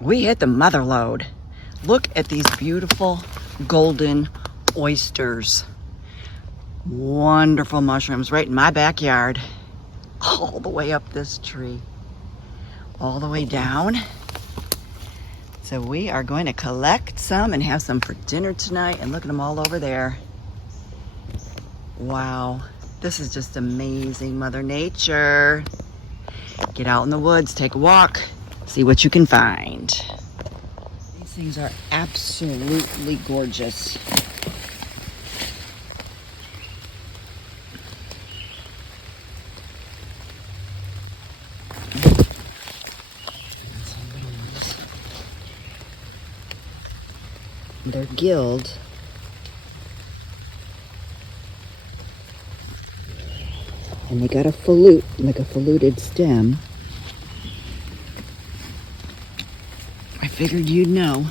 We hit the mother lode. Look at these beautiful golden oysters. Wonderful mushrooms right in my backyard. All the way up this tree. All the way down. So we are going to collect some and have some for dinner tonight. And look at them all over there. Wow. This is just amazing, Mother Nature. Get out in the woods, take a walk, see what you can find. These things are absolutely gorgeous. They're gilled. And they got a fallute, like a falluted stem. I figured you'd know.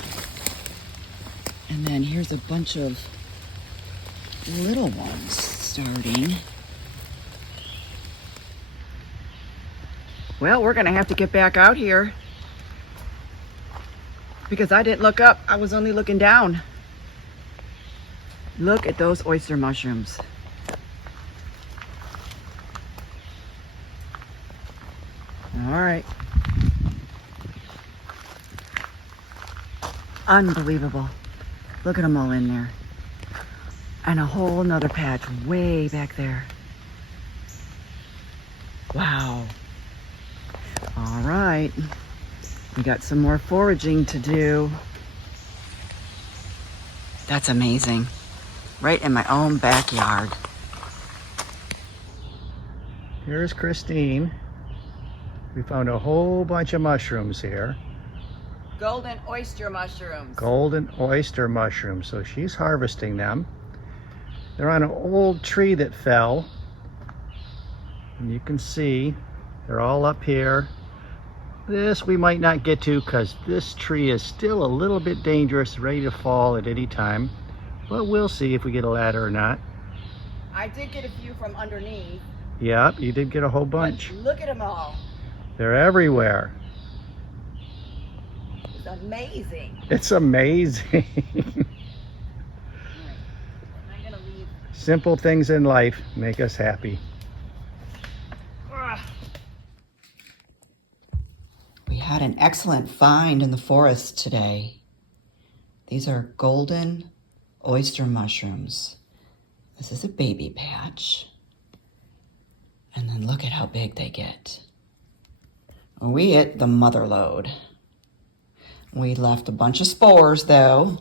And then here's a bunch of little ones starting. Well, we're gonna have to get back out here because I didn't look up. I was only looking down. Look at those oyster mushrooms. All right. Unbelievable. Look at them all in there. And a whole nother patch way back there. Wow. All right. We got some more foraging to do. That's amazing. Right in my own backyard. Here's Christine. We found a whole bunch of mushrooms here. Golden oyster mushrooms. Golden oyster mushrooms. So she's harvesting them. They're on an old tree that fell. And you can see they're all up here. This we might not get to because this tree is still a little bit dangerous, ready to fall at any time. But we'll see if we get a ladder or not. I did get a few from underneath. Yep, you did get a whole bunch. But look at them all. They're everywhere. It's amazing. It's amazing. I'm gonna leave. Simple things in life make us happy. We had an excellent find in the forest today. These are golden oyster mushrooms. This is a baby patch. And then look at how big they get. We hit the mother lode. We left a bunch of spores though.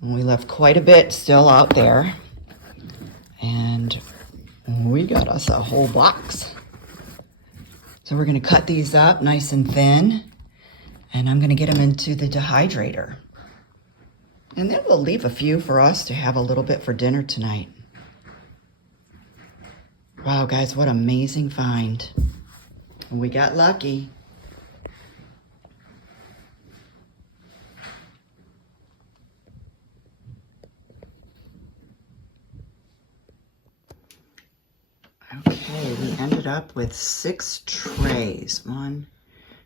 And we left quite a bit still out there. And we got us a whole box. So we're gonna cut these up nice and thin. And I'm gonna get them into the dehydrator. And then we'll leave a few for us to have a little bit for dinner tonight. Wow, guys, what amazing find. We got lucky. Okay, we ended up with 6 trays. 1,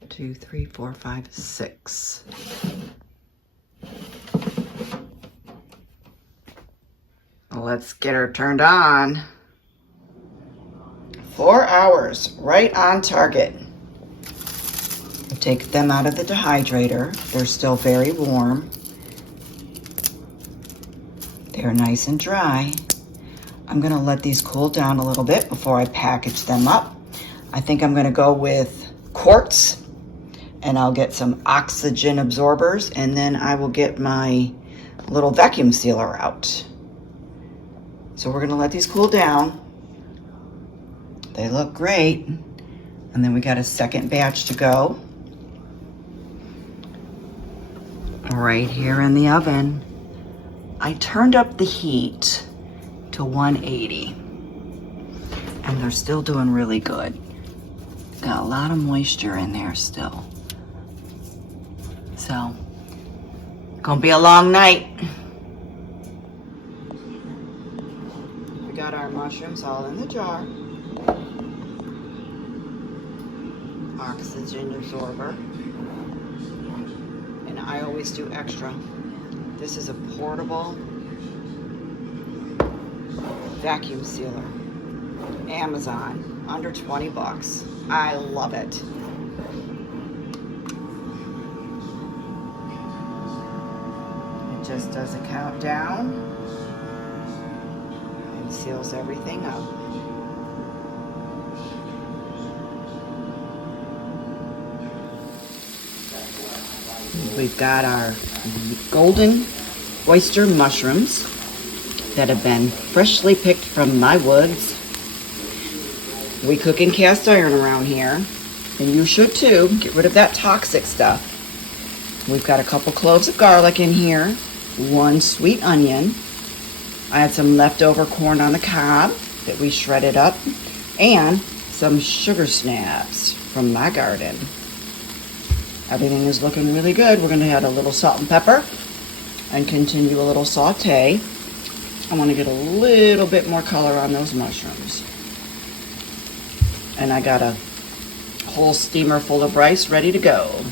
2, 3, 4, 5, 6. Let's get her turned on. 4 hours, right on target. Take them out of the dehydrator. They're still very warm. They're nice and dry. I'm gonna let these cool down a little bit before I package them up. I think I'm gonna go with quartz, and I'll get some oxygen absorbers, and then I will get my little vacuum sealer out. So we're gonna let these cool down. They look great. And then we got a second batch to go. Right here in the oven. I turned up the heat to 180. And they're still doing really good. Got a lot of moisture in there still. So, gonna be a long night. We got our mushrooms all in the jar. Oxygen absorber. I always do extra. This is a portable vacuum sealer. Amazon, under 20 bucks. I love it. It just does a countdown and seals everything up. We've got our golden oyster mushrooms that have been freshly picked from my woods. We cook in cast iron around here, and you should too. Get rid of that toxic stuff. We've got a couple cloves of garlic in here, 1 sweet onion. I had some leftover corn on the cob that we shredded up, and some sugar snaps from my garden. Everything is looking really good. We're going to add a little salt and pepper and continue a little saute. I want to get a little bit more color on those mushrooms. And I got a whole steamer full of rice ready to go.